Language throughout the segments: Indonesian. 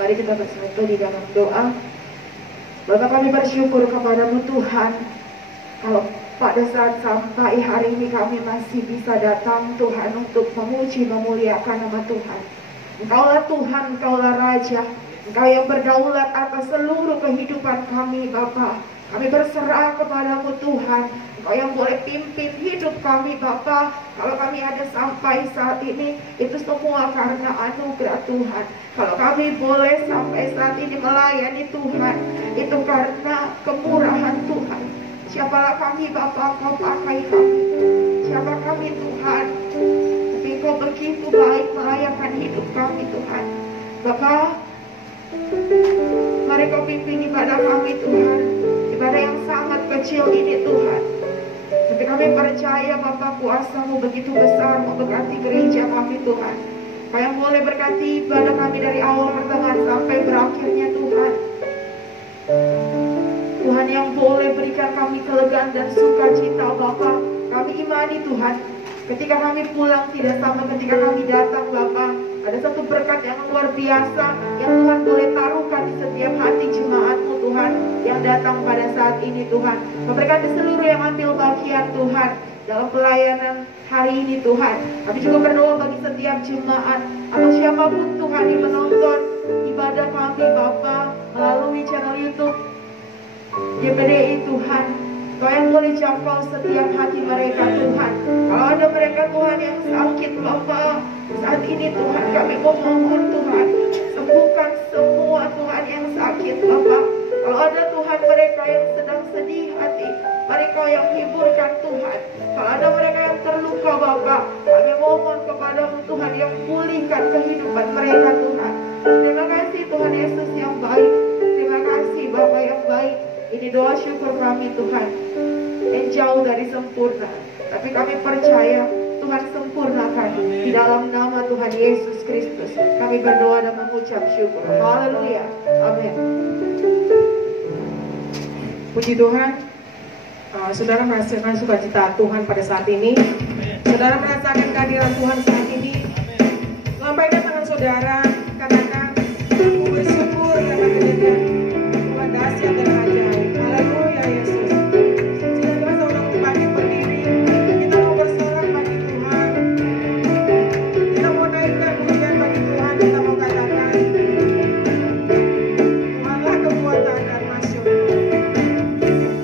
Mari kita bersatu di dalam doa. Bapa, kami bersyukur kepadamu Tuhan, kalau pada saat sampai hari ini kami masih bisa datang Tuhan untuk memuji memuliakan nama Tuhan. Engkaulah Tuhan, Engkaulah Raja, Engkau yang berdaulat atas seluruh kehidupan kami Bapa. Kami berserah kepadamu Tuhan, Engkau yang boleh pimpin hidup kami Bapa. Kalau kami ada sampai saat ini, itu semua karena anugerah Tuhan. Kalau kami boleh sampai saat ini melayani Tuhan, itu karena kemurahan Tuhan. Siapalah kami Bapa, Kau pakai kami. Siapa kami Tuhan, tapi Kau begitu baik melayakan hidup kami Tuhan. Bapa, mari Kau pimpin ibadah kami Tuhan, ibadah yang sangat kecil ini Tuhan. Tapi kami percaya Bapa, kuasa-Mu begitu besar memberkati gereja kami Tuhan. Kau yang boleh berkati ibadah kami dari awal pertengahan sampai berakhirnya Tuhan. Tuhan yang boleh berikan kami kelegaan dan sukacita Bapa. Kami imani Tuhan, ketika kami pulang tidak sama ketika kami datang Bapa. Ada satu berkat yang luar biasa yang Tuhan boleh taruhkan di setiap hati jemaat-Mu Tuhan yang datang pada saat ini Tuhan. Memberkati seluruh yang ambil bagian Tuhan dalam pelayanan hari ini Tuhan. Kami juga berdoa bagi setiap jemaat atau siapapun Tuhan yang menonton ibadah kami Bapa melalui channel YouTube YPDI Tuhan. Kau yang boleh jangkau setiap hati mereka Tuhan. Kalau ada mereka Tuhan yang sakit Bapa, saat ini Tuhan kami memohon Tuhan, sembuhkan semua Tuhan yang sakit Bapa. Kalau ada Tuhan mereka yang sedang sedih hati, mari Kau yang hiburkan Tuhan. Kalau ada mereka yang terluka Bapa, kami mohon kepadamu Tuhan yang pulihkan kehidupan mereka Tuhan. Terima kasih Tuhan Yesus yang baik. Terima kasih Bapa yang baik. Ini doa syukur kami Tuhan yang jauh dari sempurna, tapi kami percaya Tuhan sempurnakan di dalam nama Tuhan Yesus Kristus. Kami berdoa dan mengucap syukur. Haleluya. Amin. Puji Tuhan. Saudara merasakan sukacita Tuhan pada saat ini. Saudara merasakan kehadiran Tuhan saat ini. Lambaikan tangan saudara, katakan aku bersyukur karena kejadian Tuhan dahsyat dan ajaib. Haleluya Yesus. Silakan saudara bangkit berdiri. Kita mau bersorak bagi Tuhan. Kita mau naikkan pujian bagi Tuhan. Kita mau katakan Tuhanlah kekuatan dan masyarakat. Tuhan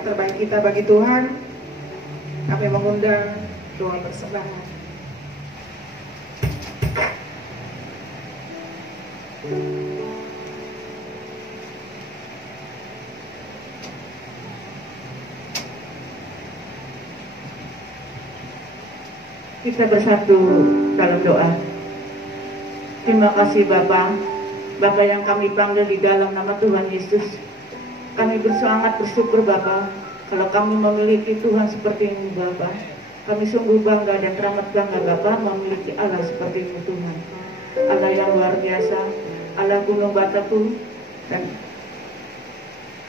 yang terbaik kita bagi Tuhan, kami mengundang doa persembahan. Kita bersatu dalam doa. Terima kasih Bapa, Bapa yang kami panggil di dalam nama Tuhan Yesus. Kami sangat bersyukur Bapa, kalau kami memiliki Tuhan seperti ini Bapa. Kami sungguh bangga dan teramat bangga Bapa memiliki Allah seperti ini Tuhan. Allah yang luar biasa, Allah gunung bataku dan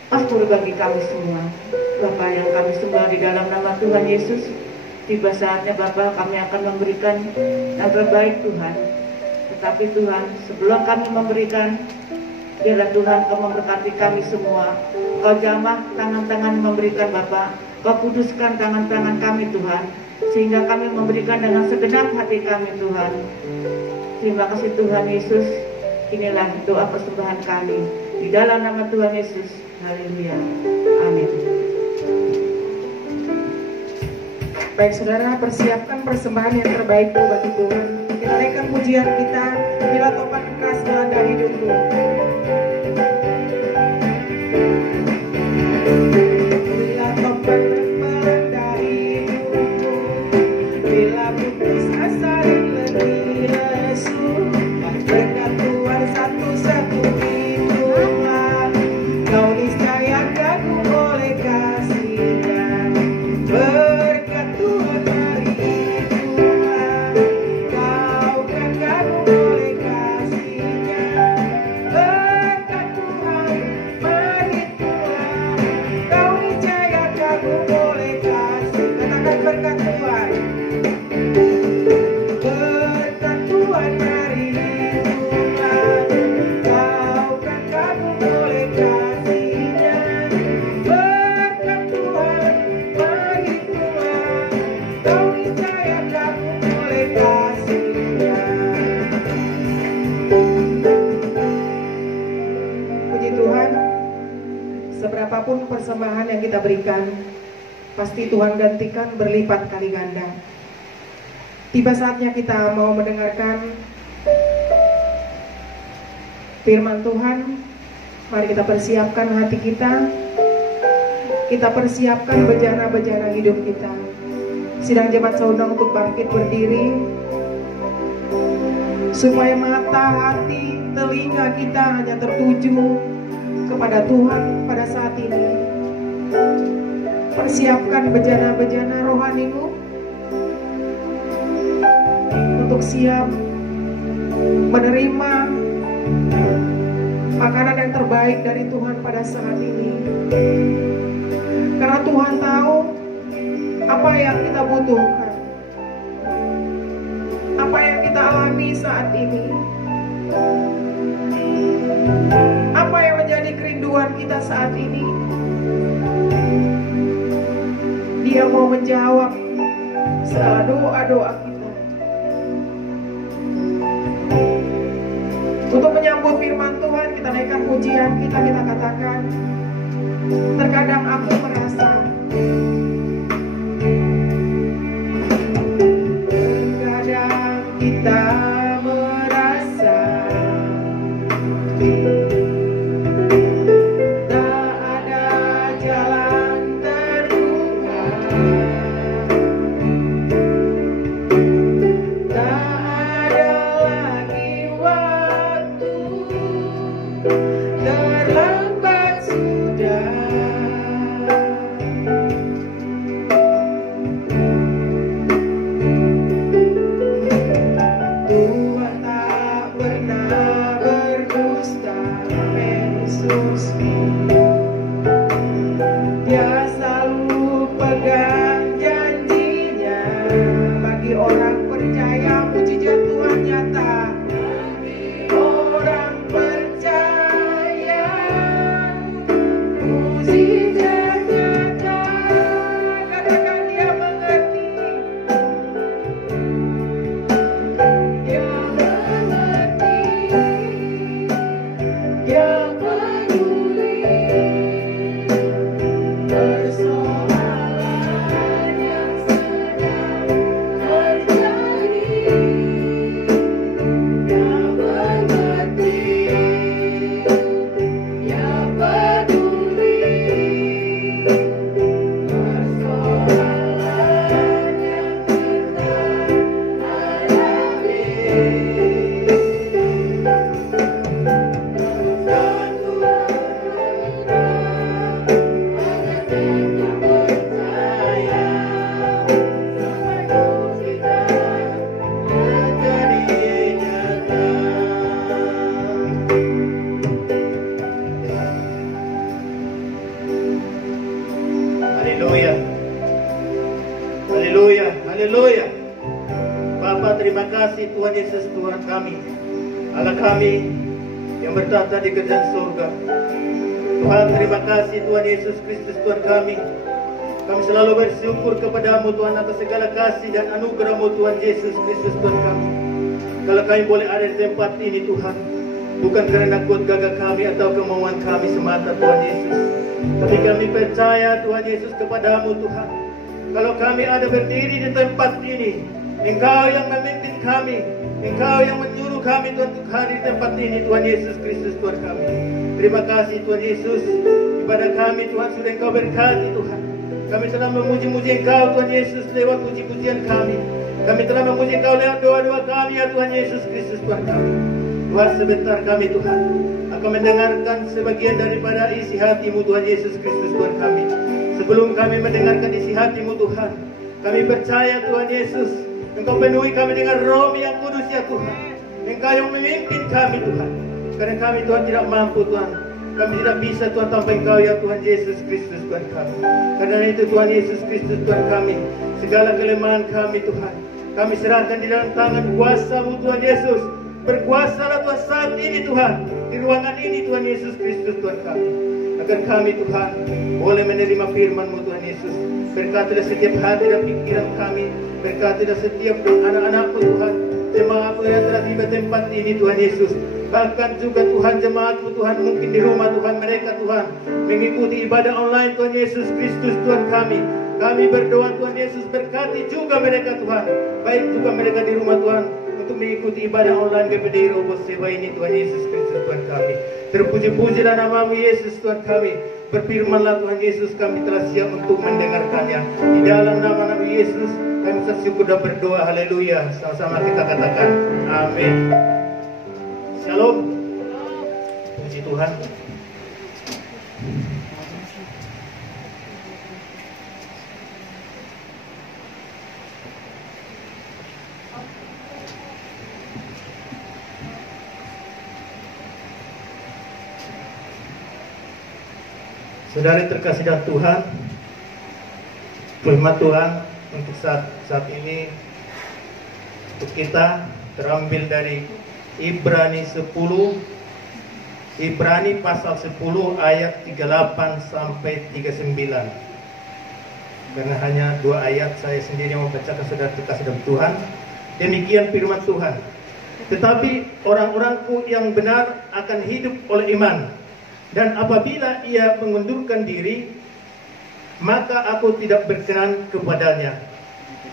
pastor bagi kami semua. Bapa yang kami sembah di dalam nama Tuhan Yesus. Tiba saatnya Bapa kami akan memberikan yang terbaik Tuhan. Tetapi Tuhan, sebelum kami memberikan, biarlah Tuhan Kau memberkati kami semua. Kau jamah tangan-tangan memberikan Bapa. Kau kuduskan tangan-tangan kami Tuhan, sehingga kami memberikan dengan segenap hati kami Tuhan. Terima kasih Tuhan Yesus. Inilah doa persembahan kami di dalam nama Tuhan Yesus. Haleluya. Amin. Baik saudara, persiapkan persembahan yang terbaik bagi Tuhan. Kita naikkan pujian kita, bila topan keras melanda hidupku. Bila topan melanda hidupku, bila putus asa dan letih lesu, berkat Tuhan satu-satunya, Kau niscaya kagum oleh kasih-Nya. Berkat Tuhan hari Tuhan, Kau kan kagum oleh kasih-Nya. Berkat Tuhan hari Tuhan, Kau niscaya kagum oleh kasih. Katakan berkat Tuhan. Berkat Tuhan hari Tuhan, Kau kan kagum oleh kasih-Nya. Berkat Tuhan hari Tuhan, Kau niscaya kagum oleh kasih-Nya. Puji Tuhan, seberapapun persembahan yang kita berikan, pasti Tuhan gantikan berlipat kali ganda. Tiba saatnya kita mau mendengarkan firman Tuhan. Mari kita persiapkan hati kita. Kita persiapkan bejana-bejana hidup kita. Sidang jemaat saya undang untuk bangkit berdiri, supaya mata, hati, telinga kita hanya tertuju kepada Tuhan pada saat ini. Persiapkan bejana-bejana rohanimu untuk siap menerima makanan yang terbaik dari Tuhan pada saat ini. Karena Tuhan tahu apa yang kita butuhkan, apa yang kita alami saat ini, apa yang menjadi kerinduan kita saat ini. Dia mau menjawab segala doa-doa kita. Untuk menyambut firman Tuhan, kita naikkan pujian kita katakan, terkadang aku merasa, terkadang kita merasa tak ada jalan terbuka, tak ada lagi waktu, terlambat sudah. Haleluya. Haleluya. Haleluya. Bapa, terima kasih Tuhan Yesus, Tuhan kami, Allah kami yang bertata di kerajaan surga. Tuhan, terima kasih Tuhan Yesus Kristus, Tuhan kami. Kami selalu bersyukur kepadamu Tuhan atas segala kasih dan anugerah-Mu Tuhan Yesus Kristus, Tuhan kami. Kalau kami boleh ada di tempat ini Tuhan, bukan karena kuat gagah kami atau kemauan kami semata Tuhan Yesus, tapi kami percaya Tuhan Yesus kepadamu Tuhan. Kalau kami ada berdiri di tempat ini, Engkau yang memimpin kami, Engkau yang menyuruh kami Tuhan untuk hadir di tempat ini Tuhan Yesus Kristus, Tuhan kami. Terima kasih Tuhan Yesus, ibadah kami Tuhan sudah Engkau berkati Tuhan. Kami telah memuji-muji Engkau Tuhan Yesus lewat puji-pujian kami. Kami telah memuji Engkau lewat doa-doa kami ya Tuhan Yesus Kristus, Tuhan kami. Tuhan, sebentar kami Tuhan akan mendengarkan sebagian daripada isi hati-Mu Tuhan Yesus Kristus, Tuhan kami. Sebelum kami mendengarkan isi hati-Mu Tuhan, kami percaya Tuhan Yesus, Engkau penuhi kami dengan Roh yang kudus ya Tuhan. Engkau yang memimpin kami Tuhan. Karena kami Tuhan tidak mampu Tuhan. Kami tidak bisa Tuhan tanpa Engkau ya Tuhan Yesus Kristus, Tuhan kami. Karena itu Tuhan Yesus Kristus, Tuhan kami, segala kelemahan kami Tuhan, kami serahkan di dalam tangan kuasa-Mu Tuhan Yesus. Berkuasalah Tuhan saat ini Tuhan, di ruangan ini Tuhan Yesus Kristus, Tuhan kami. Agar kami Tuhan boleh menerima firman-Mu Tuhan Yesus. Berkatilah setiap hati dan pikiran kami. Berkatilah setiap anak-anak-Mu Tuhan, jemaat-Mu yang telah tiba tempat ini Tuhan Yesus. Bahkan juga Tuhan jemaat-Mu Tuhan, mungkin di rumah Tuhan mereka Tuhan mengikuti ibadah online Tuhan Yesus Kristus, Tuhan kami. Kami berdoa Tuhan Yesus, berkati juga mereka Tuhan. Baik juga mereka di rumah Tuhan untuk mengikuti ibadah online GPDI Robo Sewa ini Tuhan Yesus Kristus, Tuhan kami. Terpuji-pujilah nama-Mu Yesus, Tuhan kami. Berfirmanlah Tuhan Yesus, kami telah siap untuk mendengarkannya. Di dalam nama Nabi Yesus kami bersyukur dan berdoa. Haleluya. Sama-sama kita katakan amin. Shalom. Puji Tuhan. Saudara terkasih dalam Tuhan, firman Tuhan untuk saat ini untuk kita terambil dari Ibrani 10, Ibrani pasal 10 ayat 38 sampai 39. Karena hanya 2 ayat, saya sendiri yang membacakan saudara terkasih dalam Tuhan. Demikian firman Tuhan. Tetapi orang-orangku yang benar akan hidup oleh iman. Dan apabila ia mengundurkan diri, maka aku tidak berkenan kepadanya.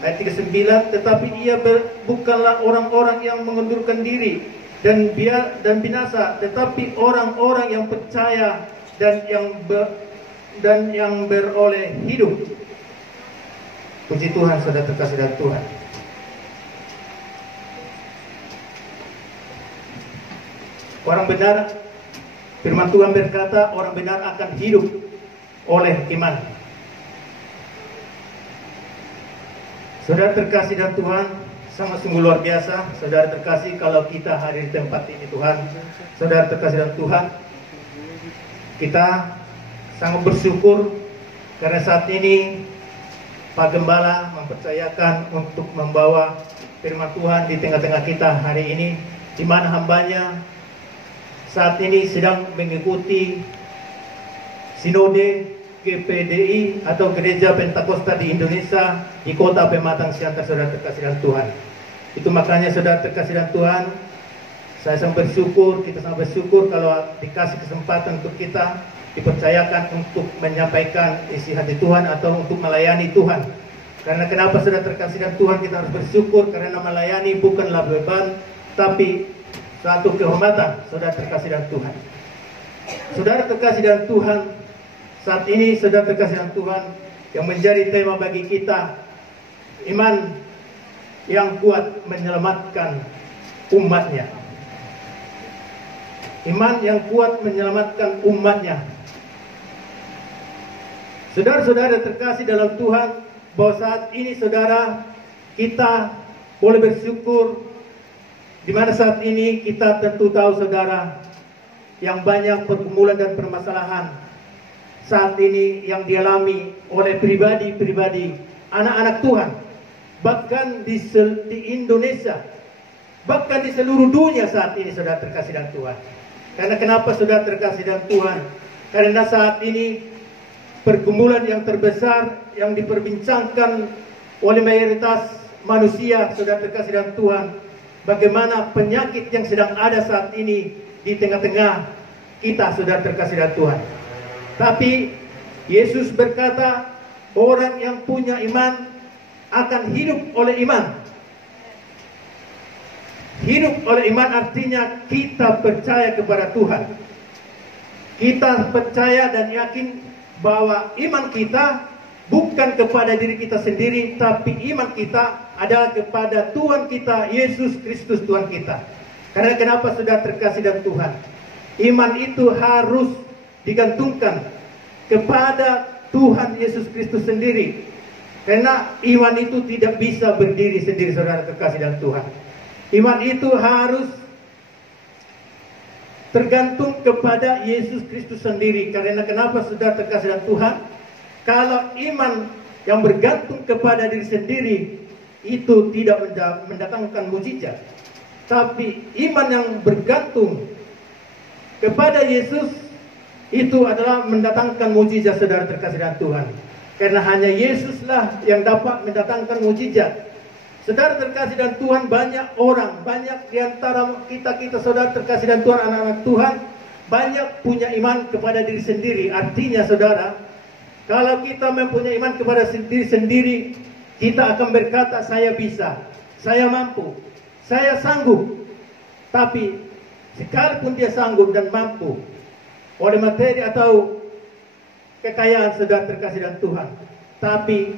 Ayat 39, tetapi ia bukanlah orang-orang yang mengundurkan diri dan binasa, tetapi orang-orang yang percaya dan yang beroleh hidup. Puji Tuhan, saudara terkasih dalam Tuhan. Orang benar, firman Tuhan berkata, orang benar akan hidup oleh iman. Saudara terkasih dalam Tuhan, sangat sungguh luar biasa. Saudara terkasih, kalau kita hadir di tempat ini Tuhan, saudara terkasih dalam Tuhan, kita sangat bersyukur karena saat ini Pak Gembala mempercayakan untuk membawa firman Tuhan di tengah-tengah kita hari ini, di mana hambanya saat ini sedang mengikuti sinode GPDI atau Gereja Pentakosta di Indonesia di kota Pematang Siantar, saudara terkasih dalam Tuhan. Itu makanya saudara terkasih dalam Tuhan, saya sangat bersyukur, kita sangat bersyukur kalau dikasih kesempatan untuk kita dipercayakan untuk menyampaikan isi hati Tuhan atau untuk melayani Tuhan. Karena kenapa saudara terkasih dalam Tuhan, kita harus bersyukur karena melayani bukanlah beban, tapi satu kehormatan, saudara terkasih dalam Tuhan. Saudara terkasih dalam Tuhan, saat ini saudara terkasih dalam Tuhan, yang menjadi tema bagi kita, iman yang kuat menyelamatkan umatnya. Iman yang kuat menyelamatkan umatnya. Saudara-saudara terkasih dalam Tuhan, bahwa saat ini saudara, kita boleh bersyukur, di mana saat ini kita tentu tahu saudara, yang banyak pergumulan dan permasalahan. saat ini yang dialami oleh pribadi-pribadi anak-anak Tuhan, bahkan di Indonesia, bahkan di seluruh dunia saat ini, saudara terkasih dalam Tuhan. Karena kenapa, saudara terkasih dalam Tuhan? Karena saat ini pergumulan yang terbesar yang diperbincangkan oleh mayoritas manusia, saudara terkasih dalam Tuhan, bagaimana penyakit yang sedang ada saat ini di tengah-tengah kita, saudara terkasih dalam Tuhan. Tapi Yesus berkata, orang yang punya iman akan hidup oleh iman. Hidup oleh iman artinya kita percaya kepada Tuhan. Kita percaya dan yakin bahwa iman kita bukan kepada diri kita sendiri, tapi iman kita adalah kepada Tuhan kita, Yesus Kristus Tuhan kita. Karena kenapa, sudah terkasih dalam Tuhan? Iman itu harus digantungkan kepada Tuhan Yesus Kristus sendiri. Karena iman itu tidak bisa berdiri sendiri, saudara terkasih dalam Tuhan. Iman itu harus tergantung kepada Yesus Kristus sendiri. Karena kenapa, saudara terkasih dalam Tuhan? Kalau iman yang bergantung kepada diri sendiri itu tidak mendatangkan mukjizat. Tapi iman yang bergantung kepada Yesus itu adalah mendatangkan mukjizat, saudara terkasih dalam Tuhan. Karena hanya Yesuslah yang dapat mendatangkan mukjizat. Saudara terkasih dalam Tuhan, banyak orang, banyak di antara kita saudara terkasih dalam Tuhan, anak-anak Tuhan, banyak punya iman kepada diri sendiri. Artinya, saudara, kalau kita mempunyai iman kepada diri sendiri, kita akan berkata, saya bisa, saya mampu, saya sanggup. Tapi sekalipun dia sanggup dan mampu oleh materi atau kekayaan, saudara terkasih dalam Tuhan, tapi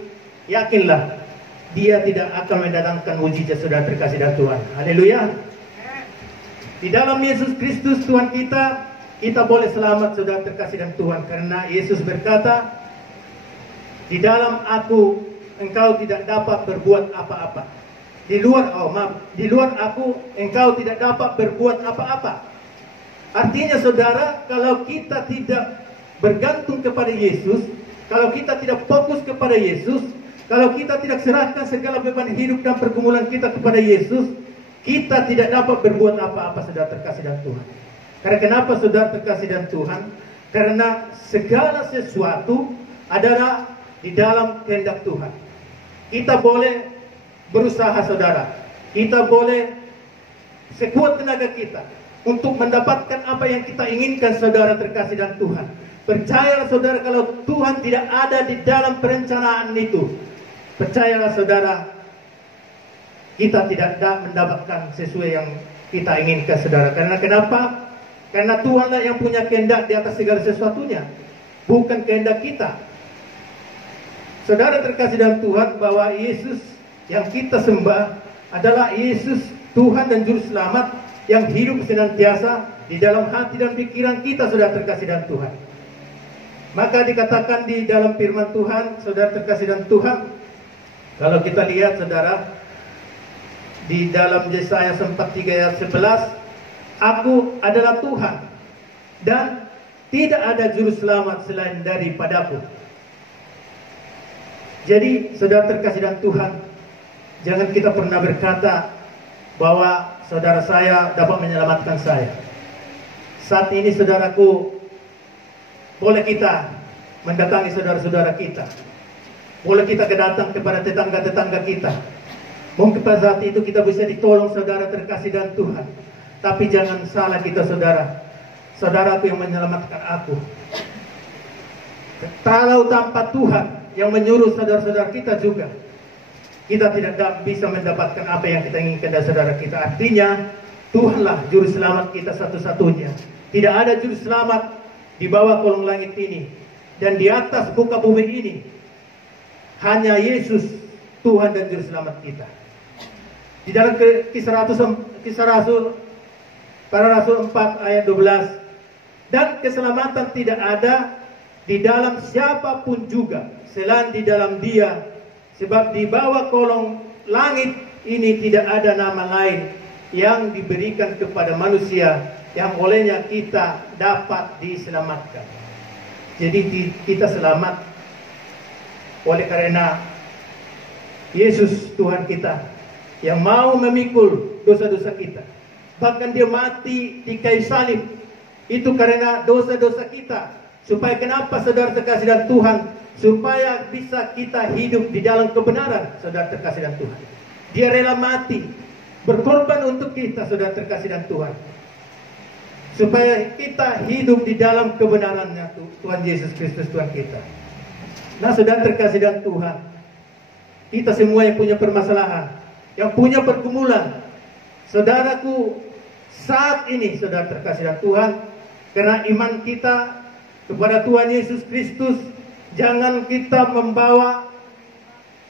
yakinlah, dia tidak akan mendatangkan mukjizat, saudara terkasih dalam Tuhan. Haleluya. Di dalam Yesus Kristus Tuhan kita boleh selamat, saudara terkasih dalam Tuhan. Karena Yesus berkata, di dalam aku engkau tidak dapat berbuat apa-apa. Di luar aku engkau tidak dapat berbuat apa-apa. Artinya, saudara, kalau kita tidak bergantung kepada Yesus, kalau kita tidak fokus kepada Yesus, kalau kita tidak serahkan segala beban hidup dan pergumulan kita kepada Yesus, kita tidak dapat berbuat apa-apa, saudara terkasih dalam Tuhan. Karena kenapa, saudara terkasih dalam Tuhan? Karena segala sesuatu adalah di dalam kehendak Tuhan. Kita boleh berusaha, saudara. Kita boleh sekuat tenaga kita untuk mendapatkan apa yang kita inginkan, saudara terkasih dalam Tuhan. Percayalah, saudara, kalau Tuhan tidak ada di dalam perencanaan itu, percayalah, saudara, kita tidak mendapatkan sesuai yang kita inginkan, saudara. Karena kenapa? Karena Tuhanlah yang punya kehendak di atas segala sesuatunya, bukan kehendak kita. Saudara terkasih dalam Tuhan, bahwa Yesus yang kita sembah adalah Yesus Tuhan dan Juru Selamat yang hidup senantiasa di dalam hati dan pikiran kita, saudara terkasih dalam Tuhan. Maka dikatakan di dalam firman Tuhan, saudara terkasih dalam Tuhan, kalau kita lihat, saudara, di dalam Yesaya 43 ayat 11, aku adalah Tuhan dan tidak ada juru selamat selain daripadaku. Jadi, saudara terkasih dalam Tuhan, jangan kita pernah berkata bahwa saudara saya dapat menyelamatkan saya. Saat ini, saudaraku, boleh kita mendatangi saudara-saudara kita. Boleh kita datang kepada tetangga-tetangga kita. Mungkin pada saat itu kita bisa ditolong, saudara terkasih dalam Tuhan. Tapi jangan salah kita, saudara. Saudaraku yang menyelamatkan aku. Kalau tanpa Tuhan yang menyuruh saudara-saudara kita juga, kita tidak bisa mendapatkan apa yang kita inginkan dari saudara kita. Artinya, Tuhanlah juru selamat kita satu-satunya. Tidak ada juru selamat di bawah kolong langit ini dan di atas muka bumi ini. Hanya Yesus, Tuhan dan juru selamat kita. Di dalam Kisah Rasul para Rasul 4 ayat 12, dan keselamatan tidak ada di dalam siapapun juga selain di dalam Dia, sebab di bawah kolong langit ini tidak ada nama lain yang diberikan kepada manusia yang olehnya kita dapat diselamatkan. Jadi kita selamat oleh karena Yesus Tuhan kita yang mau memikul dosa-dosa kita. Bahkan dia mati di kayu salib. Itu karena dosa-dosa kita. Supaya kenapa saudara terkasih dalam Tuhan? Supaya bisa kita hidup di dalam kebenaran, saudara terkasih dalam Tuhan. Dia rela mati, berkorban untuk kita, saudara terkasih dalam Tuhan. Supaya kita hidup di dalam kebenarannya Tuhan Yesus Kristus Tuhan kita. Nah, saudara terkasih dalam Tuhan, kita semua yang punya permasalahan, yang punya pergumulan, saudaraku, saat ini saudara terkasih dalam Tuhan, karena iman kita kepada Tuhan Yesus Kristus, jangan kita membawa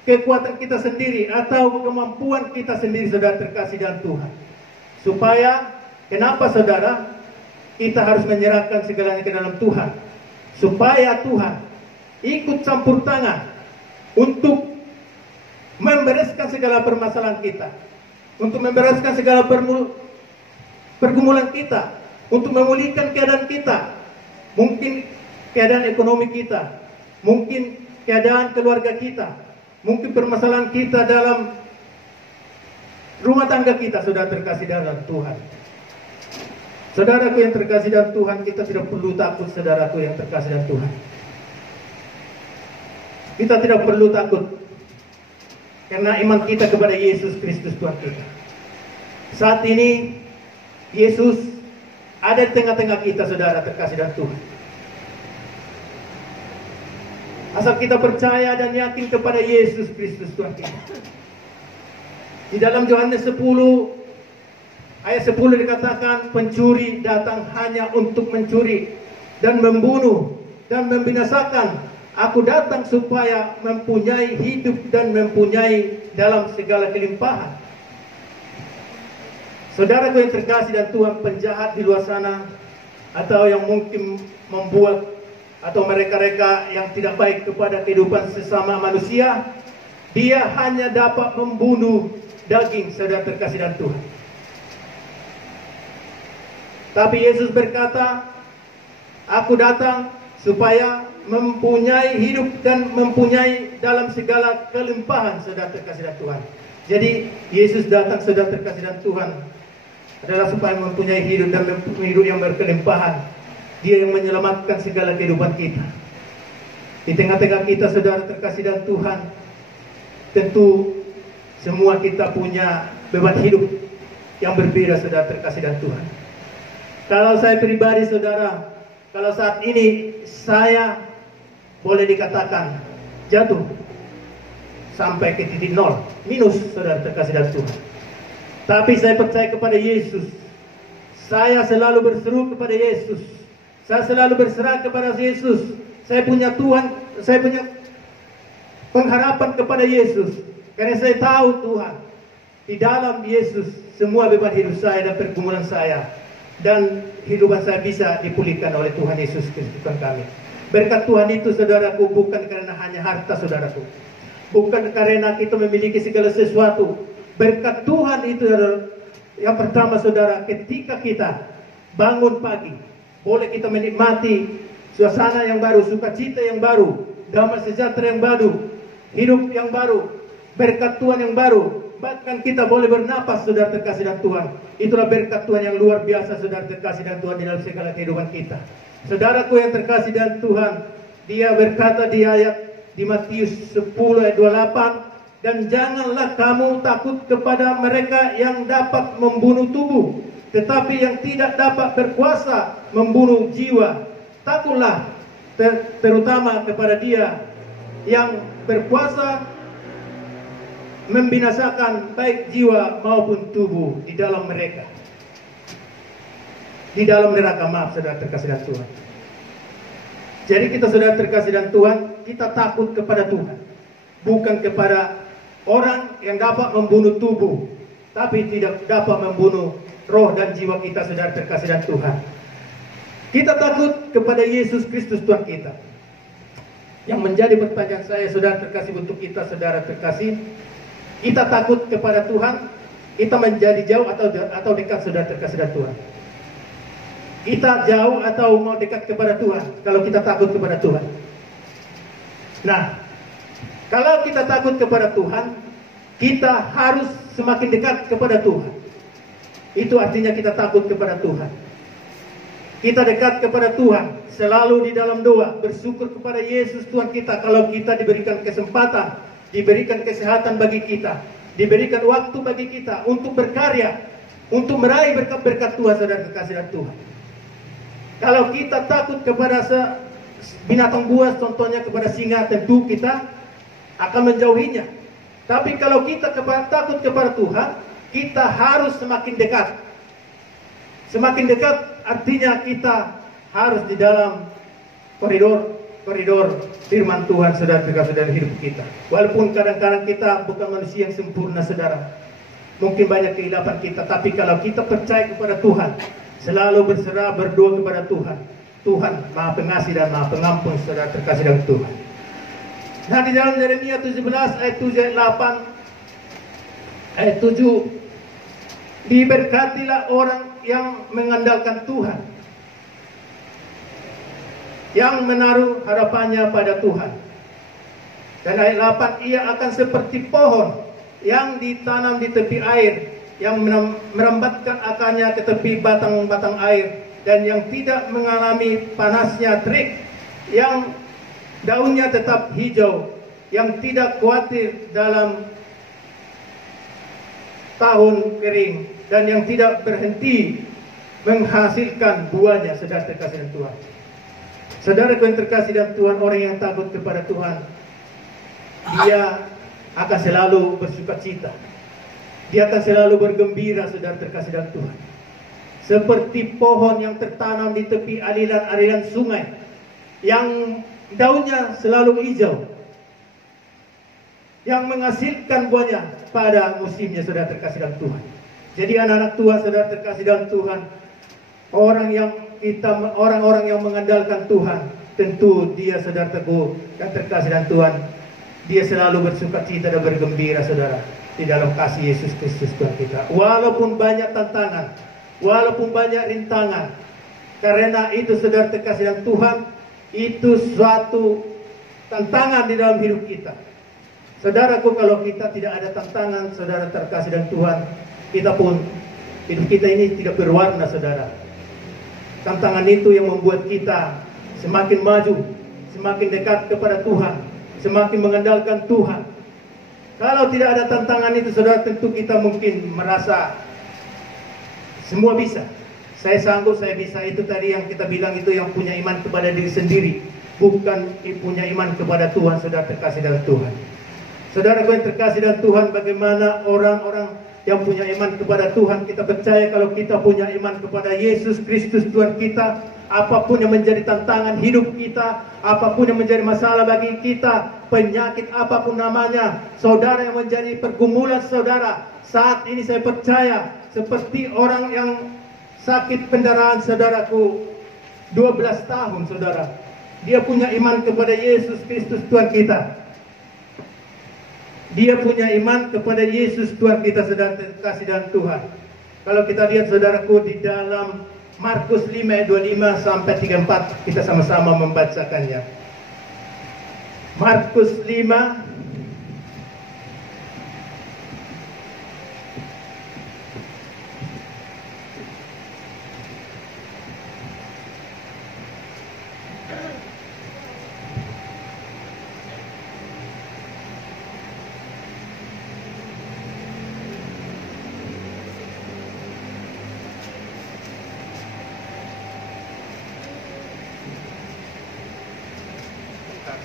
kekuatan kita sendiri atau kemampuan kita sendiri, saudara terkasih dalam Tuhan. Supaya, kenapa saudara? Kita harus menyerahkan segalanya ke dalam Tuhan. Supaya Tuhan ikut campur tangan untuk membereskan segala permasalahan kita. Untuk membereskan segala pergumulan kita. Untuk memulihkan keadaan kita. Mungkin keadaan ekonomi kita. Mungkin keadaan keluarga kita. Mungkin permasalahan kita dalam rumah tangga kita, saudara terkasih dalam Tuhan. Saudaraku yang terkasih dalam Tuhan, kita tidak perlu takut, saudaraku yang terkasih dalam Tuhan. Kita tidak perlu takut karena iman kita kepada Yesus Kristus Tuhan kita. Saat ini Yesus ada di tengah-tengah kita, saudara terkasih dalam Tuhan. Asal kita percaya dan yakin kepada Yesus Kristus Tuhan kita. Di dalam Yohanes 10 ayat 10 dikatakan, pencuri datang hanya untuk mencuri dan membunuh dan membinasakan. Aku datang supaya mempunyai hidup dan mempunyai dalam segala kelimpahan. Saudaraku yang terkasih dan Tuhan, penjahat di luar sana atau yang mungkin membuat atau mereka-mereka yang tidak baik kepada kehidupan sesama manusia, dia hanya dapat membunuh daging, saudara terkasih dan Tuhan. Tapi Yesus berkata, aku datang supaya mempunyai hidup dan mempunyai dalam segala kelimpahan, saudara terkasih dan Tuhan. Jadi Yesus datang, saudara terkasih dan Tuhan, adalah supaya mempunyai hidup dan mempunyai hidup yang berkelimpahan. Dia yang menyelamatkan segala kehidupan kita. Di tengah-tengah kita, saudara terkasih dan Tuhan, tentu semua kita punya beban hidup yang berbeda, saudara terkasih dan Tuhan. Kalau saya pribadi, saudara, kalau saat ini saya boleh dikatakan jatuh sampai ke titik nol, minus, saudara terkasih dalam Tuhan. Tapi saya percaya kepada Yesus. Saya selalu berseru kepada Yesus. Saya selalu berserah kepada Yesus. Saya punya Tuhan, saya punya pengharapan kepada Yesus. Karena saya tahu Tuhan, di dalam Yesus semua beban hidup saya dan pergumulan saya dan hidupan saya bisa dipulihkan oleh Tuhan Yesus Kristus Tuhan kami. Berkat Tuhan itu, saudaraku, bukan karena hanya harta, saudaraku. Bukan karena kita memiliki segala sesuatu. Berkat Tuhan itu adalah yang pertama, saudara, ketika kita bangun pagi, boleh kita menikmati suasana yang baru, sukacita yang baru, damai sejahtera yang baru, hidup yang baru, berkat Tuhan yang baru. Bahkan kita boleh bernapas, saudara terkasih dan Tuhan. Itulah berkat Tuhan yang luar biasa, saudara terkasih dan Tuhan, di dalam segala kehidupan kita. Saudaraku yang terkasih dan Tuhan, dia berkata di ayat di Matius 10 ayat 28, dan janganlah kamu takut kepada mereka yang dapat membunuh tubuh, tetapi yang tidak dapat berkuasa membunuh jiwa. Takutlah terutama kepada dia yang berkuasa membinasakan baik jiwa maupun tubuh di dalam mereka. Di dalam neraka, maaf, saudara terkasih dan Tuhan. Jadi kita, saudara terkasih dan Tuhan, kita takut kepada Tuhan. Bukan kepada orang yang dapat membunuh tubuh, tapi tidak dapat membunuh roh dan jiwa kita, saudara terkasih dan Tuhan. Kita takut kepada Yesus Kristus Tuhan kita. Yang menjadi pertanyaan saya, saudara terkasih, untuk kita, saudara terkasih, kita takut kepada Tuhan, kita menjadi jauh atau dekat, saudara terkasih dan Tuhan. Kita jauh atau mau dekat kepada Tuhan kalau kita takut kepada Tuhan. Nah, kalau kita takut kepada Tuhan, kita harus semakin dekat kepada Tuhan. Itu artinya kita takut kepada Tuhan. Kita dekat kepada Tuhan, selalu di dalam doa, bersyukur kepada Yesus Tuhan kita kalau kita diberikan kesempatan, diberikan kesehatan bagi kita, diberikan waktu bagi kita untuk berkarya, untuk meraih berkat-berkat Tuhan, saudara kekasih dalam Tuhan. Kalau kita takut kepada binatang buas, contohnya kepada singa, tentu kita akan menjauhinya. Tapi kalau kita takut kepada Tuhan, kita harus semakin dekat. Semakin dekat artinya kita harus di dalam koridor firman Tuhan, saudara-saudara, hidup kita. Walaupun kadang-kadang kita bukan manusia yang sempurna, saudara. Mungkin banyak kehilapan kita, tapi kalau kita percaya kepada Tuhan, selalu berserah, berdoa kepada Tuhan. Tuhan Maha Pengasih dan Maha Pengampun, saudara terkasih dalam Tuhan. Nah, di dalam Yeremia 17 ayat 7 ayat 8 ayat 7, diberkatilah orang yang mengandalkan Tuhan, yang menaruh harapannya pada Tuhan. Dan ayat 8, ia akan seperti pohon yang ditanam di tepi air, yang merambatkan akarnya ke tepi batang-batang air, dan yang tidak mengalami panasnya terik, yang daunnya tetap hijau, yang tidak khawatir dalam tahun kering, dan yang tidak berhenti menghasilkan buahnya, saudara terkasih dalam Tuhan. Saudara yang terkasih dalam Tuhan, orang yang takut kepada Tuhan, dia akan selalu bersukacita. Dia akan selalu bergembira, saudara terkasih dalam Tuhan. Seperti pohon yang tertanam di tepi aliran-aliran sungai, yang daunnya selalu hijau, yang menghasilkan buahnya pada musimnya, saudara terkasih dalam Tuhan. Jadi anak-anak Tuhan, saudara terkasih dalam Tuhan, orang-orang yang mengandalkan Tuhan, tentu dia, saudara teguh dan terkasih dalam Tuhan, dia selalu bersukacita dan bergembira, saudara, di dalam kasih Yesus Kristus Tuhan kita. Walaupun banyak tantangan, walaupun banyak rintangan, karena itu, saudara terkasih dalam Tuhan, itu suatu tantangan di dalam hidup kita. Saudaraku, kalau kita tidak ada tantangan, saudara terkasih dalam Tuhan, kita pun, hidup kita ini tidak berwarna, saudara. Tantangan itu yang membuat kita semakin maju, semakin dekat kepada Tuhan, semakin mengandalkan Tuhan. Kalau tidak ada tantangan itu, saudara, tentu kita mungkin merasa semua bisa. Saya sanggup, saya bisa. Itu tadi yang kita bilang, itu yang punya iman kepada diri sendiri, bukan punya iman kepada Tuhan, saudara terkasih dalam Tuhan. Saudara yang terkasih dalam Tuhan, bagaimana orang-orang yang punya iman kepada Tuhan, kita percaya kalau kita punya iman kepada Yesus Kristus Tuhan kita, apapun yang menjadi tantangan hidup kita, apapun yang menjadi masalah bagi kita, penyakit apapun namanya, saudara yang menjadi pergumulan saudara, saat ini saya percaya seperti orang yang sakit pendarahan, saudaraku, 12 tahun, saudara, dia punya iman kepada Yesus Kristus Tuhan kita. Dia punya iman kepada Yesus Tuhan kita, saudara terkasih dalam Tuhan. Kalau kita lihat, saudaraku, di dalam Markus 5 ayat 25 sampai 34, kita sama-sama membacakannya. Markus 5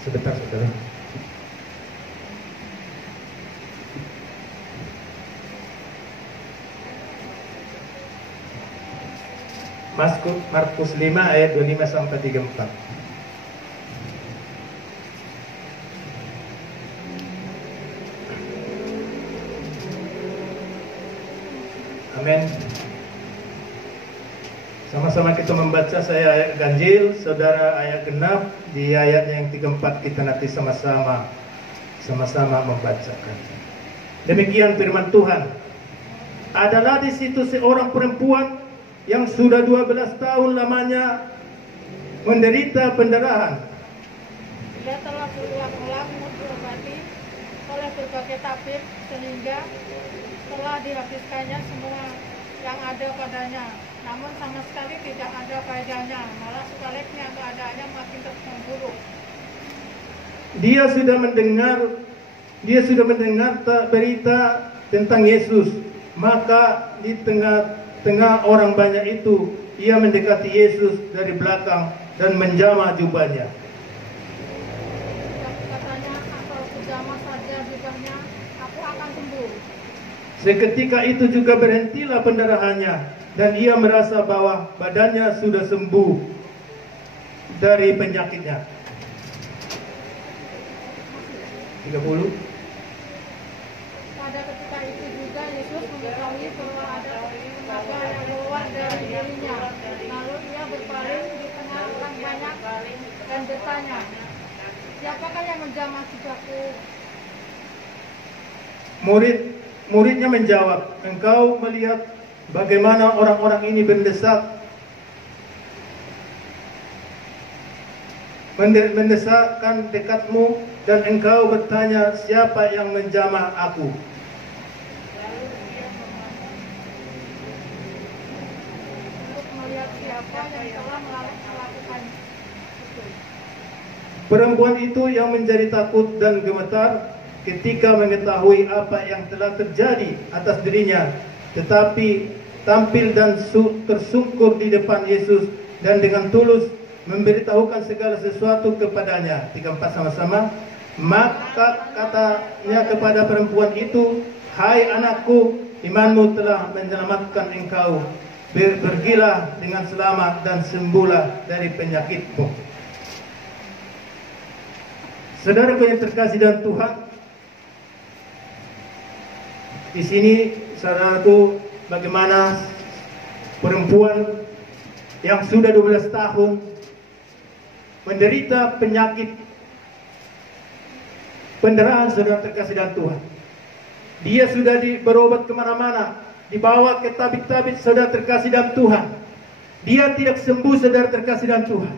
sebentar, saudara. Markus 5 ayat 25 sampai 34. Amin. Sama-sama kita membaca, saya ayat ganjil, saudara ayat genap. Di ayatnya yang 34 kita nanti sama-sama membacakan. Demikian firman Tuhan. Adalah di situ seorang perempuan yang sudah 12 tahun lamanya menderita pendarahan. Dia telah berulang-ulang diobati oleh berbagai tabib sehingga telah dihabiskannya semua yang ada padanya. Namun sama sekali tidak ada faedahnya, malah sebaliknya keadaannya makin terus memburuk. Dia sudah mendengar berita tentang Yesus, maka di tengah orang banyak itu, ia mendekati Yesus dari belakang dan menjamah jubahnya. Katanya, asal kujamah saja jubahnya, aku akan sembuh. Seketika itu juga berhentilah pendarahannya, dan ia merasa bahwa badannya sudah sembuh dari penyakitnya. 30. Pada ketika itu juga Yesus mengetahui bahwa ada tenaga yang keluar dari dirinya. Lalu ia berpaling di tengah orang banyak dan bertanya, siapakah yang menjamah jubahku? Muridnya menjawab, engkau melihat bagaimana orang-orang ini mendesakkan dekatmu, dan engkau bertanya, siapa yang menjamah aku? Untuk melihat siapa yang telah melakukan itu. Perempuan itu yang menjadi takut dan gemetar ketika mengetahui apa yang telah terjadi atas dirinya, tetapi tampil dan tersungkur di depan Yesus dan dengan tulus memberitahukan segala sesuatu kepadanya. 34 sama-sama. Maka katanya kepada perempuan itu, hai anakku, imanmu telah menyelamatkan engkau. Pergilah dengan selamat dan sembuhlah dari penyakitmu. Saudaraku yang terkasih dalam Tuhan, di sini saudaraku, bagaimana perempuan yang sudah 12 tahun menderita penyakit pendarahan, saudara terkasih dalam Tuhan. Dia sudah berobat kemana-mana, dibawa ke tabib-tabib, saudara terkasih dalam Tuhan. Dia tidak sembuh, saudara terkasih dalam Tuhan.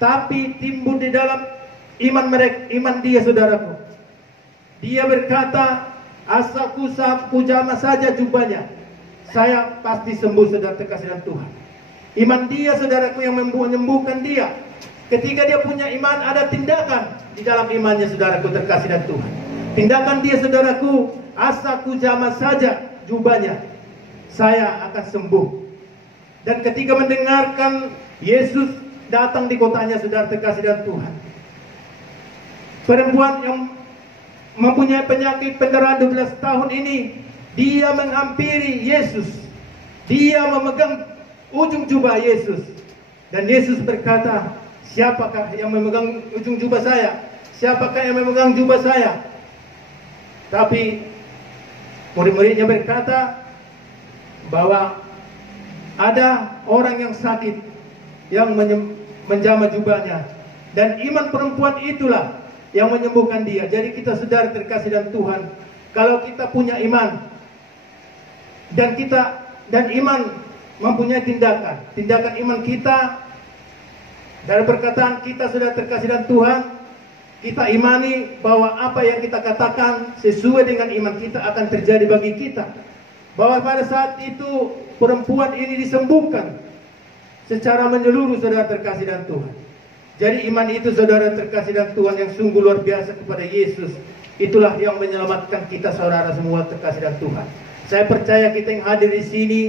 Tapi timbul di dalam iman dia, saudaraku. Dia berkata, asal ku jamah saja jubahnya, saya pasti sembuh, saudara terkasih dalam Tuhan. Iman dia, saudaraku, yang menyembuhkan dia. Ketika dia punya iman, ada tindakan di dalam imannya, saudaraku terkasih dalam Tuhan. Tindakan dia, saudaraku, asal ku jamah saja jubahnya, saya akan sembuh. Dan ketika mendengarkan Yesus datang di kotanya, saudara terkasih dalam Tuhan, perempuan yang mempunyai penyakit pendarahan 12 tahun ini, dia menghampiri Yesus. Dia memegang ujung jubah Yesus. Dan Yesus berkata, siapakah yang memegang ujung jubah saya? Siapakah yang memegang jubah saya? Tapi murid-muridnya berkata bahwa ada orang yang sakit yang menjamah jubahnya. Dan iman perempuan itulah yang menyembuhkan dia. Jadi kita saudara terkasih dalam Tuhan, kalau kita punya iman dan iman mempunyai tindakan iman kita dari perkataan kita, saudara terkasih dalam Tuhan, kita imani bahwa apa yang kita katakan sesuai dengan iman kita akan terjadi bagi kita. Bahwa pada saat itu perempuan ini disembuhkan secara menyeluruh, saudara terkasih dalam Tuhan. Jadi iman itu, saudara terkasih dalam Tuhan, yang sungguh luar biasa kepada Yesus, itulah yang menyelamatkan kita, saudara semua terkasih dalam Tuhan. Saya percaya kita yang hadir di sini,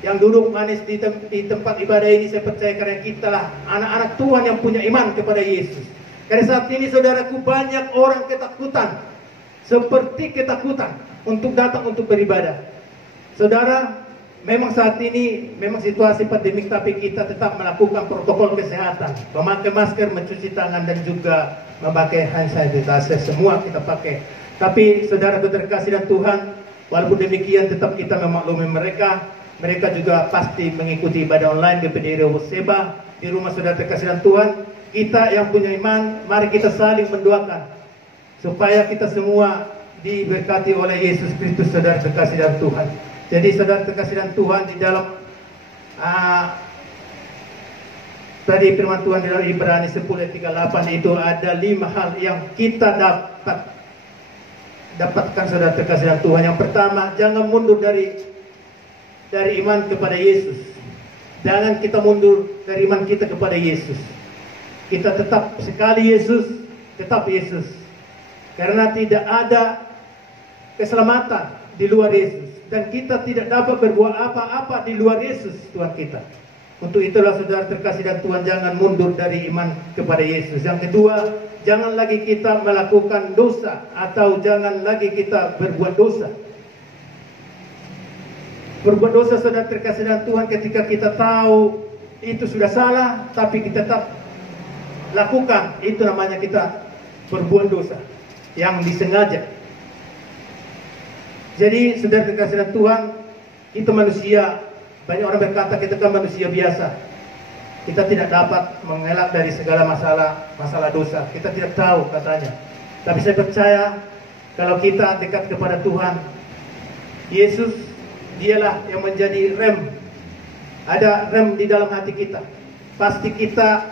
yang duduk manis di tempat ibadah ini, saya percaya karena kita lah anak-anak Tuhan yang punya iman kepada Yesus. Karena saat ini, saudaraku, banyak orang ketakutan, seperti ketakutan untuk datang untuk beribadah. Saudara, memang saat ini memang situasi pandemik, tapi kita tetap melakukan protokol kesehatan, memakai masker, mencuci tangan, dan juga memakai hand sanitizer, semua kita pakai. Tapi saudara terkasih dan Tuhan, walaupun demikian tetap kita memaklumi mereka. Mereka juga pasti mengikuti ibadah online di PDRI Seba, di rumah saudara terkasih dan Tuhan. Kita yang punya iman, mari kita saling mendoakan supaya kita semua diberkati oleh Yesus Kristus, saudara terkasih dan Tuhan. Jadi saudara terkasih dan Tuhan, di dalam Tadi firman Tuhan di dalam Ibrani 10:38 itu ada 5 hal yang kita dapatkan saudara terkasih dalam Tuhan. Yang pertama, jangan mundur dari iman kepada Yesus. Jangan kita mundur dari iman kita kepada Yesus. Kita tetap sekali Yesus, tetap Yesus. Karena tidak ada keselamatan di luar Yesus. Dan kita tidak dapat berbuat apa-apa di luar Yesus Tuhan kita. Untuk itulah saudara terkasih dan Tuhan, jangan mundur dari iman kepada Yesus. Yang kedua, jangan lagi kita melakukan dosa atau jangan lagi kita berbuat dosa. Berbuat dosa saudara terkasih dan Tuhan ketika kita tahu itu sudah salah tapi kita tetap lakukan, itu namanya kita berbuat dosa yang disengaja. Jadi saudara terkasih dan Tuhan, kita manusia. Banyak orang berkata kita kan manusia biasa. Kita tidak dapat mengelak dari segala masalah dosa. Kita tidak tahu katanya. Tapi saya percaya kalau kita dekat kepada Tuhan, Yesus dialah yang menjadi rem. Ada rem di dalam hati kita. Pasti kita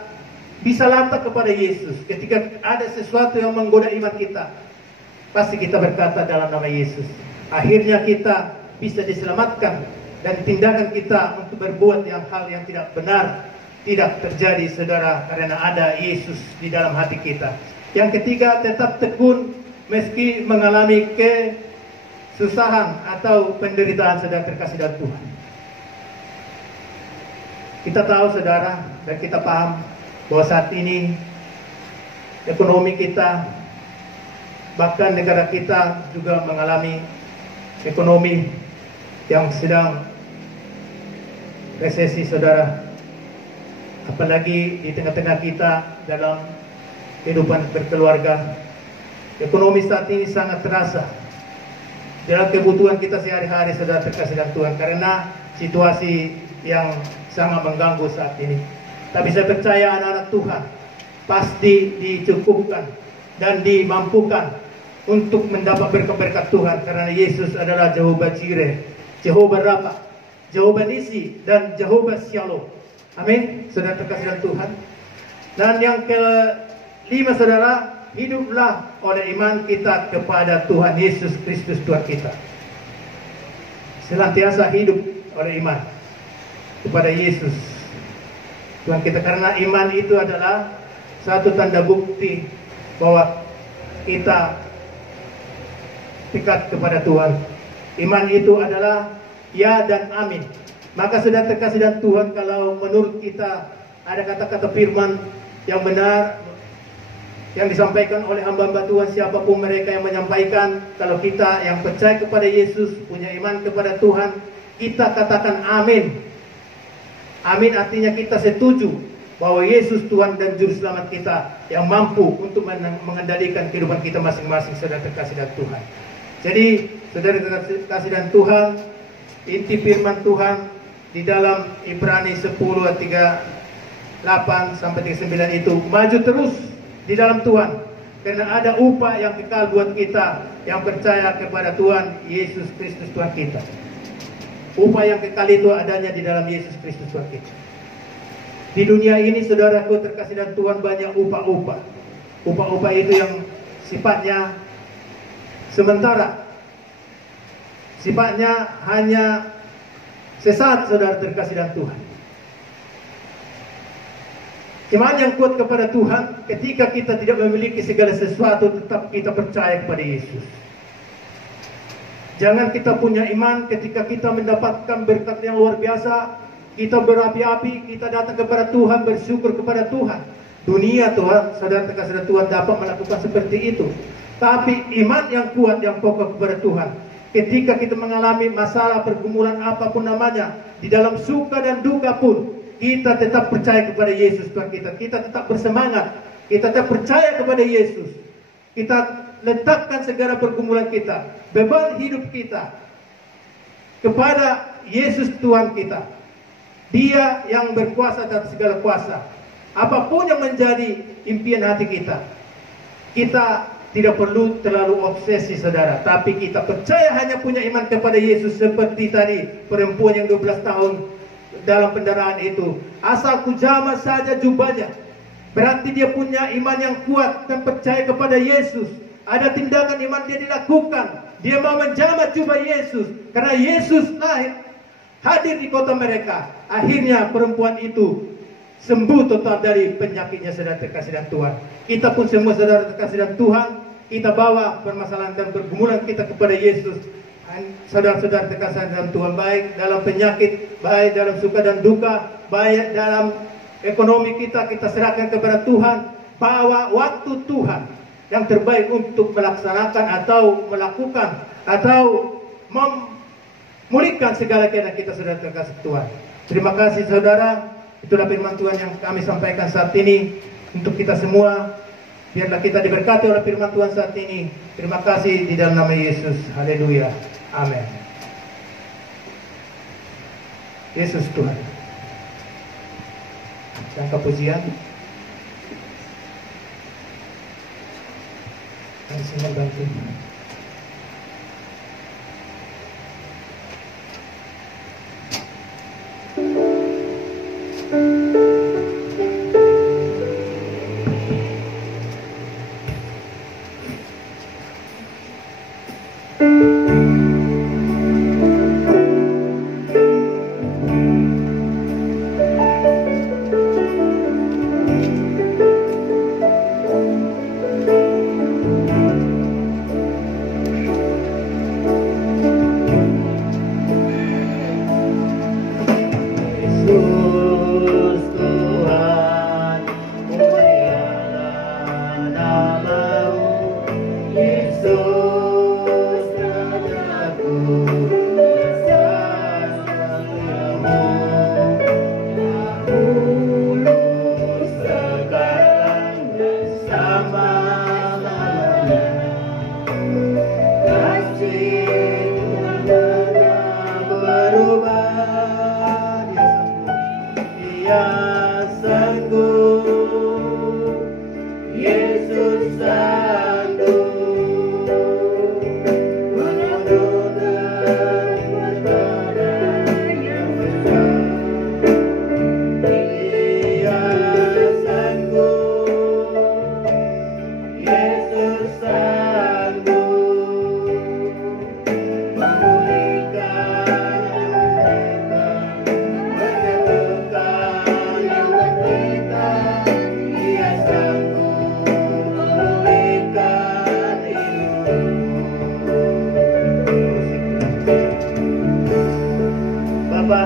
bisa lantak kepada Yesus. Ketika ada sesuatu yang menggoda iman kita, pasti kita berkata dalam nama Yesus. Akhirnya kita bisa diselamatkan. Dan tindakan kita untuk berbuat hal yang tidak benar tidak terjadi saudara, karena ada Yesus di dalam hati kita. Yang ketiga, tetap tekun meski mengalami kesusahan atau penderitaan saudara terkasih dalam Tuhan. Kita tahu saudara dan kita paham bahwa saat ini ekonomi kita, bahkan negara kita juga mengalami ekonomi yang sedang resesi saudara. Apalagi di tengah-tengah kita dalam kehidupan berkeluarga, ekonomi saat ini sangat terasa dalam kebutuhan kita sehari-hari saudara terkasih dalam Tuhan, karena situasi yang sangat mengganggu saat ini. Tapi saya percaya anak-anak Tuhan pasti dicukupkan dan dimampukan untuk mendapat berkat-berkat Tuhan, karena Yesus adalah Jehovah Jireh, Jehovah Rafa, Jehovah Nisi, dan Jehovah Shalom. Amin, saudara terkasih dalam Tuhan. Dan yang kelima saudara, hiduplah oleh iman kita kepada Tuhan Yesus Kristus Tuhan kita. Senantiasa hidup oleh iman kepada Yesus Tuhan kita, karena iman itu adalah satu tanda bukti bahwa kita dekat kepada Tuhan. Iman itu adalah ya dan amin. Maka saudara terkasih dan Tuhan, kalau menurut kita ada kata-kata firman yang benar yang disampaikan oleh hamba-hamba Tuhan, siapapun mereka yang menyampaikan, kalau kita yang percaya kepada Yesus, punya iman kepada Tuhan, kita katakan amin. Amin artinya kita setuju bahwa Yesus Tuhan dan Juru Selamat kita yang mampu untuk mengendalikan kehidupan kita masing-masing, saudara terkasih dan Tuhan. Jadi saudara terkasih dan Tuhan, inti firman Tuhan di dalam Ibrani 10:38 sampai 39 itu, maju terus di dalam Tuhan, karena ada upah yang kekal buat kita yang percaya kepada Tuhan Yesus Kristus Tuhan kita. Upah yang kekal itu adanya di dalam Yesus Kristus Tuhan kita. Di dunia ini saudaraku terkasih dan Tuhan, banyak upah-upah. Upah-upah itu yang sifatnya sementara, sifatnya hanya sesaat saudara terkasih dan Tuhan. Iman yang kuat kepada Tuhan ketika kita tidak memiliki segala sesuatu, tetap kita percaya kepada Yesus. Jangan kita punya iman ketika kita mendapatkan berkat yang luar biasa, kita berapi-api, kita datang kepada Tuhan, bersyukur kepada Tuhan. Dunia Tuhan, saudara terkasih dan Tuhan, dapat melakukan seperti itu. Tapi iman yang kuat, yang pokok kepada Tuhan, ketika kita mengalami masalah, pergumulan apapun namanya, di dalam suka dan duka pun, kita tetap percaya kepada Yesus Tuhan kita. Kita tetap bersemangat. Kita tetap percaya kepada Yesus. Kita letakkan segala pergumulan kita, beban hidup kita kepada Yesus Tuhan kita. Dia yang berkuasa atas segala kuasa. Apapun yang menjadi impian hati kita, kita tidak perlu terlalu obsesi saudara. Tapi kita percaya hanya punya iman kepada Yesus, seperti tadi perempuan yang 12 tahun dalam kendaraan itu. Asal ku jamah saja jubahnya, berarti dia punya iman yang kuat dan percaya kepada Yesus. Ada tindakan iman dia dilakukan. Dia mau menjamah jubah Yesus karena Yesus hadir di kota mereka. Akhirnya perempuan itu sembuh total dari penyakitnya, saudara terkasih dalam Tuhan. Kita pun semua saudara terkasih dalam Tuhan, kita bawa permasalahan dan pergumulan kita kepada Yesus. Saudara-saudara terkasih dalam Tuhan, baik dalam penyakit, baik dalam suka dan duka, baik dalam ekonomi kita serahkan kepada Tuhan. Bawa waktu Tuhan yang terbaik untuk melaksanakan atau melakukan atau memulihkan segala keadaan kita, saudara terkasih Tuhan. Terima kasih saudara. Itulah firman Tuhan yang kami sampaikan saat ini untuk kita semua. Biarlah kita diberkati oleh firman Tuhan saat ini. Terima kasih di dalam nama Yesus. Haleluya. Amin. Yesus Tuhan. Dan kepujian. Dan semua bantu.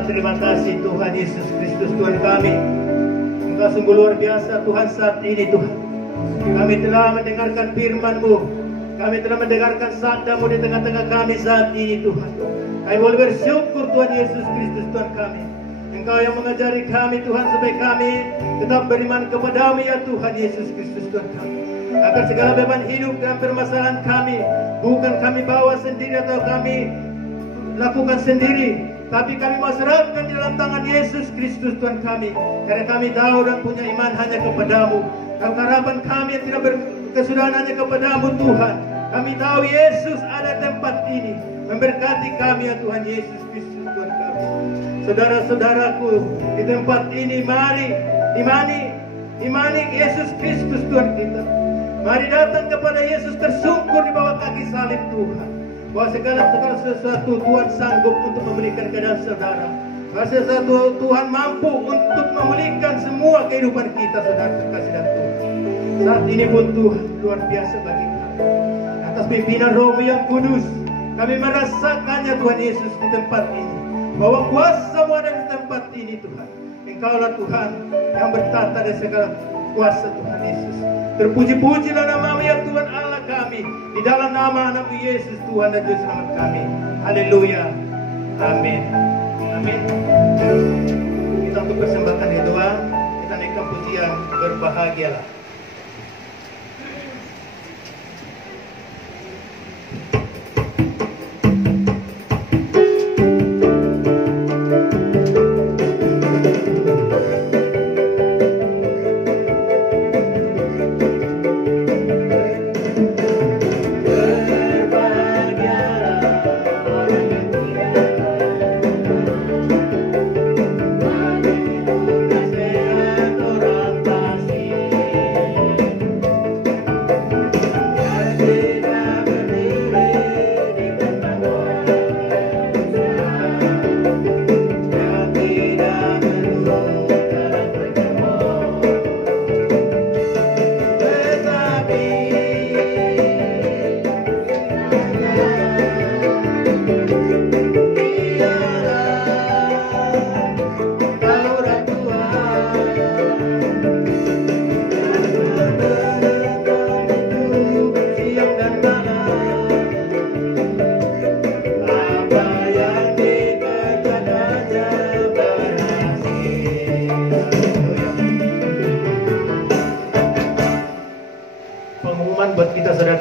Terima kasih Tuhan Yesus Kristus Tuhan kami. Engkau sungguh luar biasa Tuhan saat ini Tuhan. Kami telah mendengarkan firman-Mu. Kami telah mendengarkan sabda-Mu di tengah-tengah kami saat ini Tuhan. Kami boleh bersyukur Tuhan Yesus Kristus Tuhan kami. Engkau yang mengajari kami Tuhan supaya kami tetap beriman kepada-Mu ya Tuhan Yesus Kristus Tuhan kami. Agar segala beban hidup dan permasalahan kami bukan kami bawa sendiri atau kami lakukan sendiri, tapi kami mau serahkan di dalam tangan Yesus Kristus Tuhan kami. Karena kami tahu dan punya iman hanya kepada-Mu. Dan harapan kami yang tidak berkesudahan hanya kepada-Mu Tuhan. Kami tahu Yesus ada tempat ini. Memberkati kami ya Tuhan Yesus Kristus Tuhan kami. Saudara-saudaraku di tempat ini, mari imani Yesus Kristus Tuhan kita. Mari datang kepada Yesus tersungkur di bawah kaki salib Tuhan. Bahwa segala sesuatu Tuhan sanggup untuk memberikan kepada saudara. Bahwa sesuatu Tuhan mampu untuk memulihkan semua kehidupan kita, saudara terkasih dan Tuhan. Saat ini pun Tuhan luar biasa bagi kami. Atas pimpinan Roh-Mu yang kudus, kami merasakannya Tuhan Yesus di tempat ini. Bahwa kuasa-Mu ada di tempat ini Tuhan. Engkaulah Tuhan yang bertata dari segala kuasa Tuhan Yesus. Terpuji-pujilah nama-Mu ya Tuhan Allah kami. Di dalam nama Anak-Mu Yesus Tuhan dan Juru Selamat kami. Haleluya. Amin. Amin. Kita untuk persembahkan doa, kita naikkan pujian berbahagialah. Berbahagialah orang yang tidak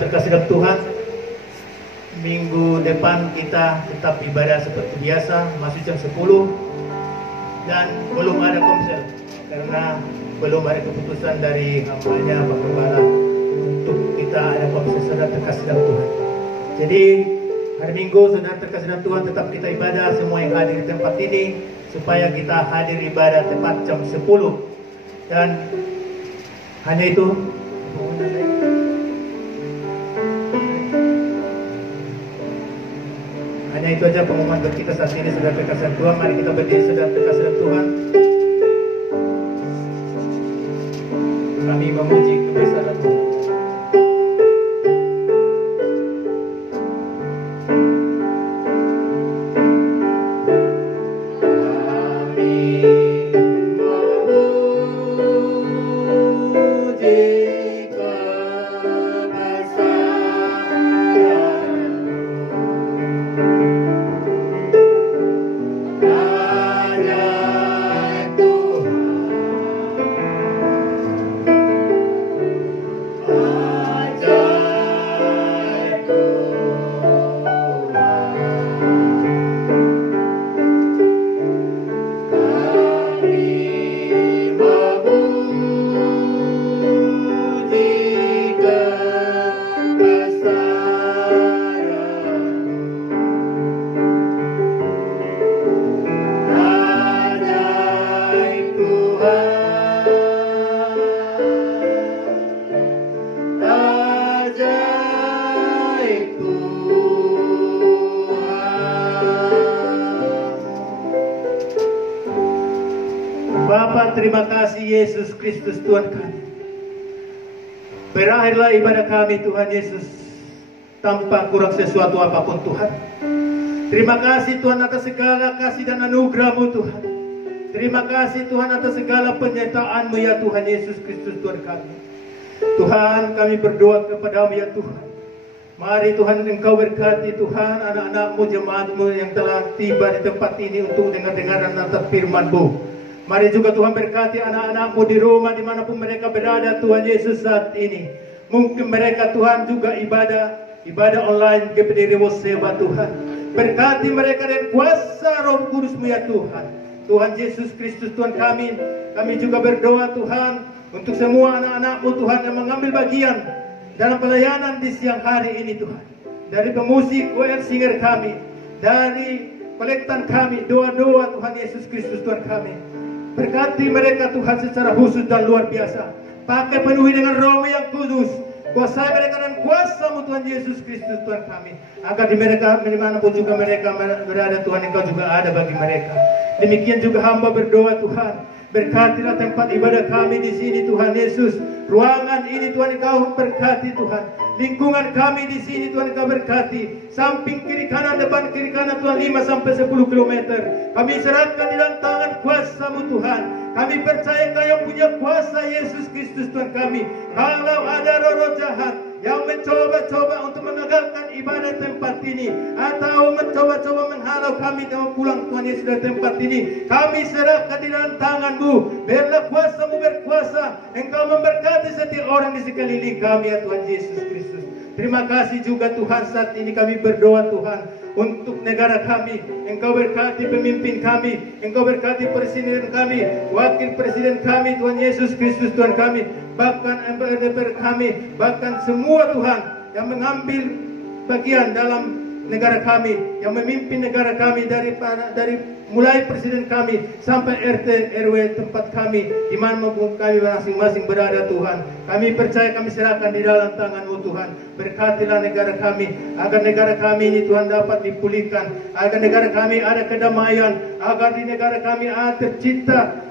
terkasih dalam Tuhan, minggu depan kita tetap ibadah seperti biasa, masih jam 10, dan belum ada komsel karena belum ada keputusan dari hambanya Pak Gembala untuk kita ada komsel. Saudara terkasih dalam Tuhan, jadi hari Minggu saudara terkasih dalam Tuhan, tetap kita ibadah semua yang hadir di tempat ini, supaya kita hadir ibadah tepat jam 10. Dan hanya itu, hanya itu aja pengumuman buat kita saat ini. Saudara terkasih dalam Tuhan, mari kita berdiri. Saudara terkasih dalam Tuhan, kami memuji kebesaran Tuhan. Terima kasih Yesus Kristus Tuhan kami. Berakhirlah ibadah kami Tuhan Yesus, tanpa kurang sesuatu apapun Tuhan. Terima kasih Tuhan atas segala kasih dan anugerah-Mu Tuhan. Terima kasih Tuhan atas segala penyertaan-Mu ya Tuhan Yesus Kristus Tuhan kami. Tuhan, kami berdoa kepada-Mu ya Tuhan. Mari Tuhan Engkau berkati Tuhan anak-anak-Mu, jemaat-Mu yang telah tiba di tempat ini untuk dengar-dengar dan menatap firman-Mu. Mari juga Tuhan berkati anak-anak-Mu di rumah dimanapun mereka berada Tuhan Yesus saat ini. Mungkin mereka Tuhan juga ibadah online kepada Rewoseba Tuhan. Berkati mereka dengan kuasa Roh Kudus-Mu ya Tuhan. Tuhan Yesus Kristus Tuhan kami juga berdoa Tuhan untuk semua anak-anak-Mu Tuhan yang mengambil bagian dalam pelayanan di siang hari ini Tuhan. Dari pemusik, choir singer kami, dari kolektan kami, doa-doa Tuhan Yesus Kristus Tuhan kami. Berkati mereka Tuhan secara khusus dan luar biasa. Pakai penuhi dengan Roh yang kudus. Kuasai mereka dengan kuasa-Mu Tuhan Yesus Kristus Tuhan kami. Agar di mereka, dimanapun juga mereka berada Tuhan, Engkau juga ada bagi mereka. Demikian juga hamba berdoa Tuhan. Berkatilah tempat ibadah kami di sini Tuhan Yesus. Ruangan ini Tuhan Engkau berkati Tuhan. Lingkungan kami di sini Tuhan Engkau berkati. Samping kiri kanan, depan kiri kanan Tuhan 5-10 km. Kami serahkan di dalam tangan kuasa-Mu Tuhan. Kami percaya Engkau yang punya kuasa Yesus Kristus Tuhan kami. Kalau ada roh-roh jahat yang mencoba-coba untuk mengagalkan ibadah tempat ini, atau mencoba-coba menghalau kami kalau pulang Tuhan Yesus dari tempat ini, kami serahkan di dalam tangan-Mu. Biarlah kuasa-Mu berkuasa. Engkau memberkati setiap orang di sekeliling kami ya Tuhan Yesus Kristus. Terima kasih juga Tuhan, saat ini kami berdoa Tuhan untuk negara kami. Engkau berkati pemimpin kami, Engkau berkati presiden kami, wakil presiden kami Tuhan Yesus Kristus Tuhan kami, bahkan MPR kami, bahkan semua Tuhan yang mengambil bagian dalam negara kami, yang memimpin negara kami dari mulai presiden kami sampai RT RW tempat kami, di mana kami masing-masing berada Tuhan. Kami percaya, kami serahkan di dalam tangan-Mu Tuhan. Berkatilah negara kami, agar negara kami ini Tuhan dapat dipulihkan, agar negara kami ada kedamaian, agar di negara kami ada tercipta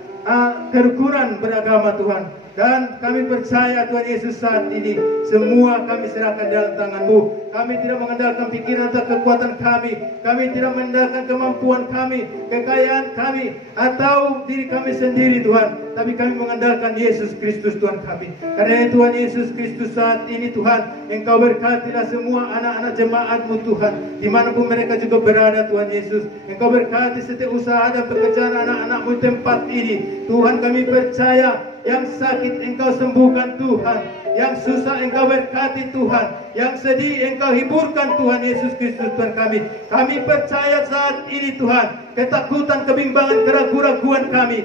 kerukunan beragama Tuhan. Dan kami percaya Tuhan Yesus, saat ini semua kami serahkan dalam tangan-Mu. Kami tidak mengandalkan pikiran atau kekuatan kami. Kami tidak mengandalkan kemampuan kami, kekayaan kami, atau diri kami sendiri Tuhan. Tapi kami mengandalkan Yesus Kristus Tuhan kami. Karena Tuhan Yesus Kristus, saat ini Tuhan, Engkau berkatilah semua anak-anak jemaat-Mu Tuhan, dimanapun mereka juga berada Tuhan Yesus. Engkau berkati setiap usaha dan pekerjaan anak-anak-Mu tempat ini Tuhan. Kami percaya yang sakit Engkau sembuhkan Tuhan, Yang susah Engkau berkati Tuhan. Yang sedih Engkau hiburkan Tuhan Yesus Kristus Tuhan kami. Kami percaya saat ini Tuhan, ketakutan, kebimbangan, keraguan-raguan kami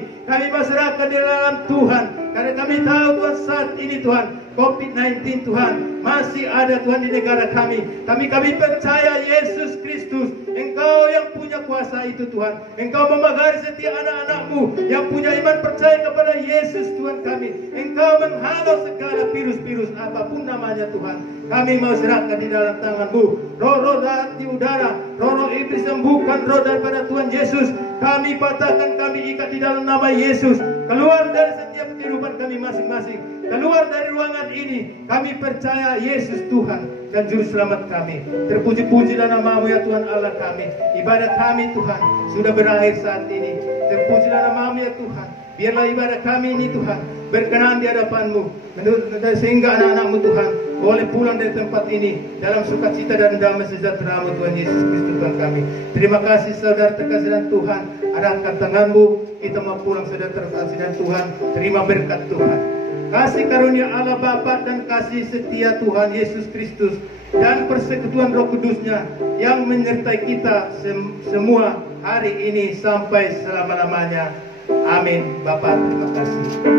serahkan di dalam Tuhan. Karena kami tahu Tuhan saat ini Tuhan, COVID-19 Tuhan masih ada Tuhan di negara kami. Kami percaya Yesus Kristus, Engkau yang punya kuasa itu Tuhan. Engkau memagari setiap anak-anak-Mu yang punya iman percaya kepada Yesus Tuhan kami. Engkau menghalau segala virus-virus apapun namanya Tuhan. Kami mau serahkan di dalam tangan-Mu. Roh-roh di udara, roh-roh iblis sembuhkan roh daripada Tuhan Yesus. Kami patahkan, kami ikat di dalam nama Yesus. Keluar dari setiap kehidupan kami masing-masing. Keluar dari ruangan ini. Kami percaya Yesus Tuhan dan Juru Selamat kami. Terpuji-pujilah nama-Mu ya Tuhan Allah kami. Ibadah kami Tuhan sudah berakhir saat ini. Terpujilah nama-Mu ya Tuhan. Biarlah ibadah kami ini Tuhan berkenan di hadapan-Mu. Sehingga anak-anak-Mu Tuhan boleh pulang dari tempat ini dalam sukacita dan damai sejahtera-Mu Tuhan Yesus Kristus Tuhan kami. Terima kasih saudara terkasih dan Tuhan. Arahkan tangan-Mu, kita mau pulang saudara terkasih dan Tuhan. Terima berkat Tuhan. Kasih karunia Allah Bapa dan kasih setia Tuhan Yesus Kristus dan persekutuan Roh Kudus-Nya yang menyertai kita semua hari ini sampai selama-lamanya. Amin. Bapa, terima kasih.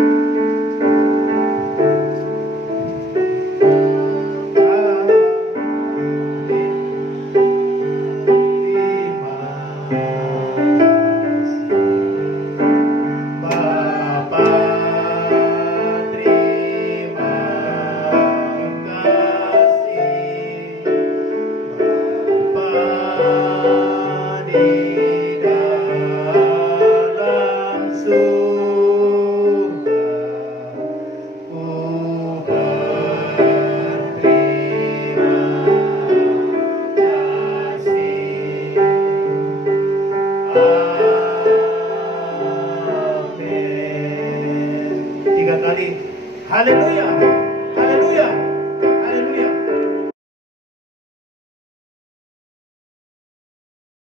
Haleluya.